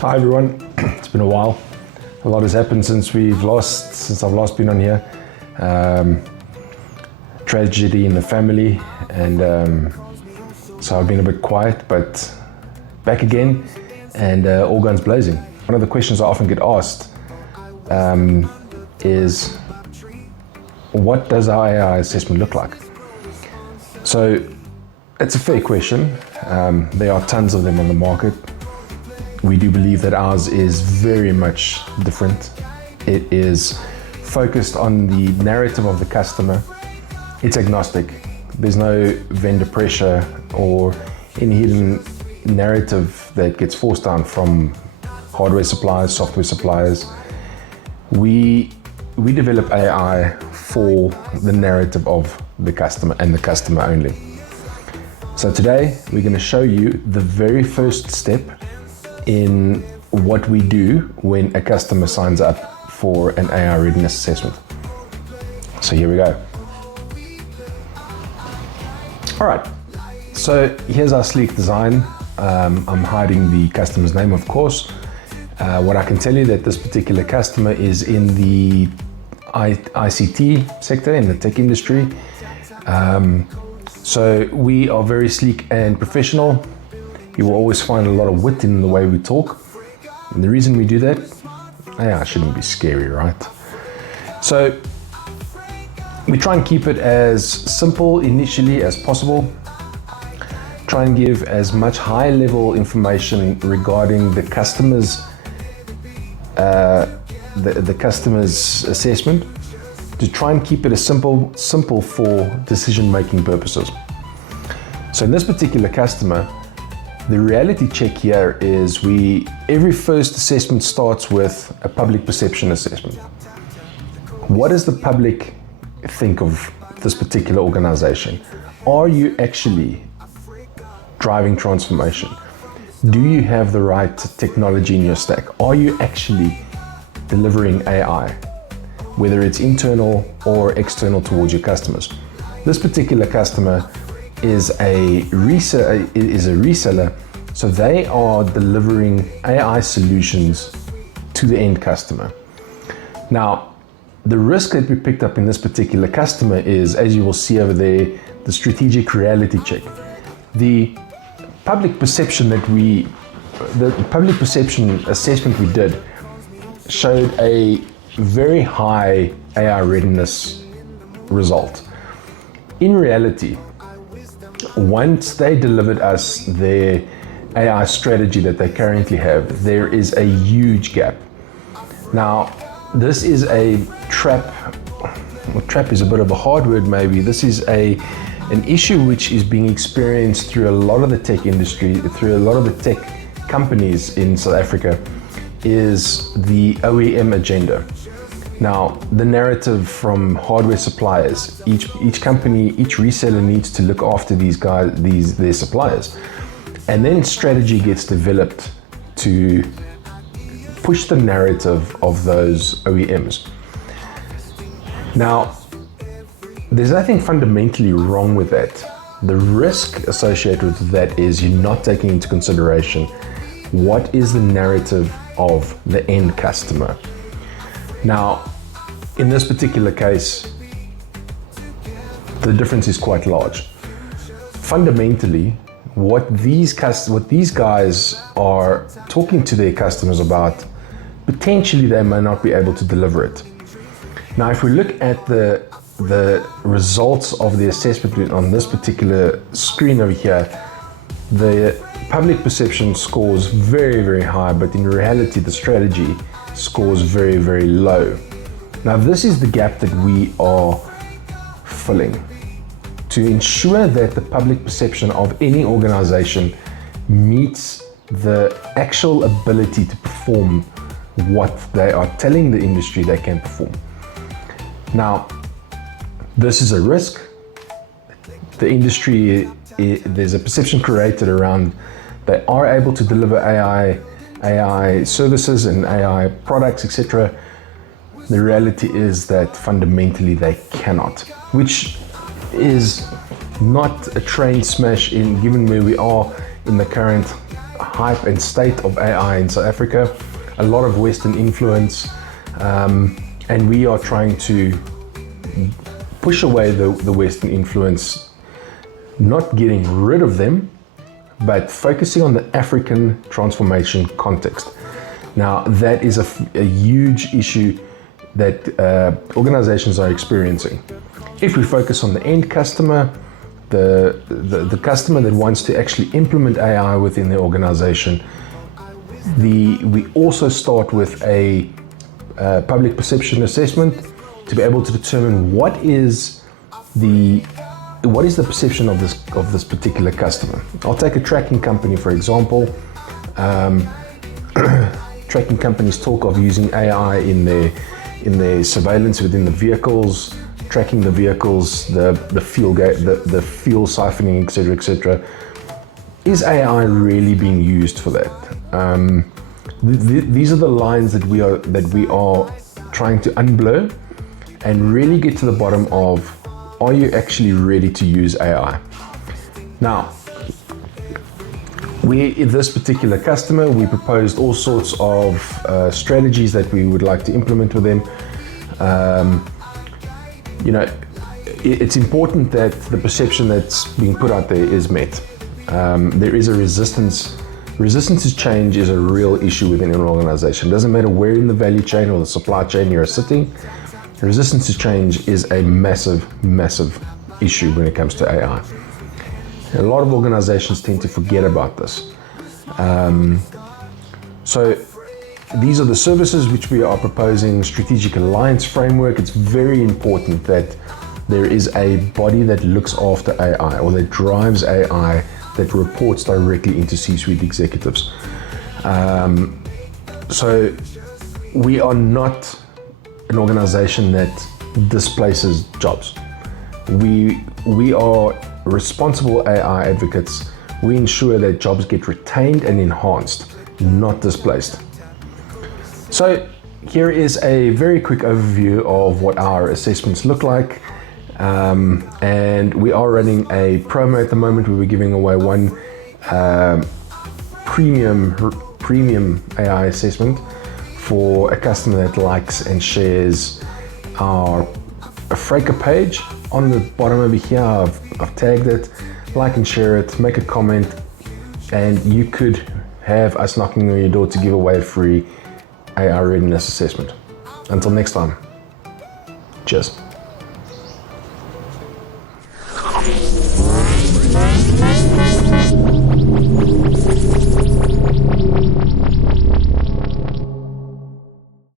Hi everyone, it's been a while. A lot has happened since I've last been on here. Tragedy in the family, and so I've been a bit quiet, but back again and all guns blazing. One of the questions I often get asked is, what does our AI assessment look like? So it's a fair question. There are tons of them on the market. We do believe that ours is very much different. It is focused on the narrative of the customer. It's agnostic. There's no vendor pressure or any hidden narrative that gets forced down from hardware suppliers, software suppliers. We develop AI for the narrative of the customer and the customer only. So today we're going to show you the very first step in what we do when a customer signs up for an AI readiness assessment. So here we go. All right, so here's our sleek design. I'm hiding the customer's name, of course. What I can tell you that this particular customer is in the ICT sector, in the tech industry. So we are very sleek and professional. You will always find a lot of wit in the way we talk. And the reason we do that, AI shouldn't be scary, right? So we try and keep it as simple initially as possible. Try and give as much high-level information regarding the customer's the customer's assessment, to try and keep it as simple for decision-making purposes. So in this particular customer, the reality check here is every first assessment starts with a public perception assessment. What does the public think of this particular organization? Are you actually driving transformation? Do you have the right technology in your stack? Are you actually delivering AI, whether it's internal or external towards your customers? This particular customer is a reseller, so they are delivering AI solutions to the end customer. Now, the risk that we picked up in this particular customer is, as you will see over there, the strategic reality check. The public perception assessment we did showed a very high AI readiness result. In reality, once they delivered us their AI strategy that they currently have, there is a huge gap. Now, this is a trap. Well, trap is a bit of a hard word maybe. This is an issue which is being experienced through a lot of the tech industry, through a lot of the tech companies in South Africa, is the OEM agenda. Now, the narrative from hardware suppliers, each company, each reseller needs to look after their suppliers. And then strategy gets developed to push the narrative of those OEMs. Now, there's nothing fundamentally wrong with that. The risk associated with that is you're not taking into consideration what is the narrative of the end customer. Now, in this particular case, the difference is quite large. Fundamentally, what these guys are talking to their customers about, potentially they may not be able to deliver it. Now, if we look at the results of the assessment on this particular screen over here, the public perception scores very, very high, but in reality, the strategy scores very, very low. Now, this is the gap that we are filling to ensure that the public perception of any organization meets the actual ability to perform what they are telling the industry they can perform. Now, this is a risk. The industry, there's a perception created around they are able to deliver AI services and AI products, etc. The reality is that fundamentally they cannot, which is not a train smash given where we are in the current hype and state of AI in South Africa, a lot of Western influence, and we are trying to push away the Western influence, not getting rid of them, but focusing on the African transformation context. Now, that is a huge issue that organizations are experiencing. If we focus on the end customer, the customer that wants to actually implement AI within their organization, we also start with a public perception assessment to be able to determine what is the perception of this particular customer. I'll take a tracking company, for example. Tracking companies talk of using AI in their surveillance within the vehicles, tracking the vehicles, the fuel siphoning, etc., etc. Is AI really being used for that? These are the lines that we are trying to unblur and really get to the bottom of, are you actually ready to use AI? Now, this particular customer, we proposed all sorts of strategies that we would like to implement with them. It's important that the perception that's being put out there is met. There is a resistance. Resistance to change is a real issue within an organization. It doesn't matter where in the value chain or the supply chain you're sitting. Resistance to change is a massive, massive issue when it comes to AI. A lot of organizations tend to forget about this. So these are the services which we are proposing, strategic alliance framework. It's very important that there is a body that looks after AI or that drives AI, that reports directly into C-suite executives. So we are not an organization that displaces jobs. We are responsible AI advocates. We ensure that jobs get retained and enhanced, not displaced. So here is a very quick overview of what our assessments look like. And we are running a promo at the moment where we're giving away one premium AI assessment for a customer that likes and shares our afrAIca page. On the bottom over here, I've tagged it. Like and share it, make a comment, and you could have us knocking on your door to give away a free AI readiness assessment. Until next time, cheers.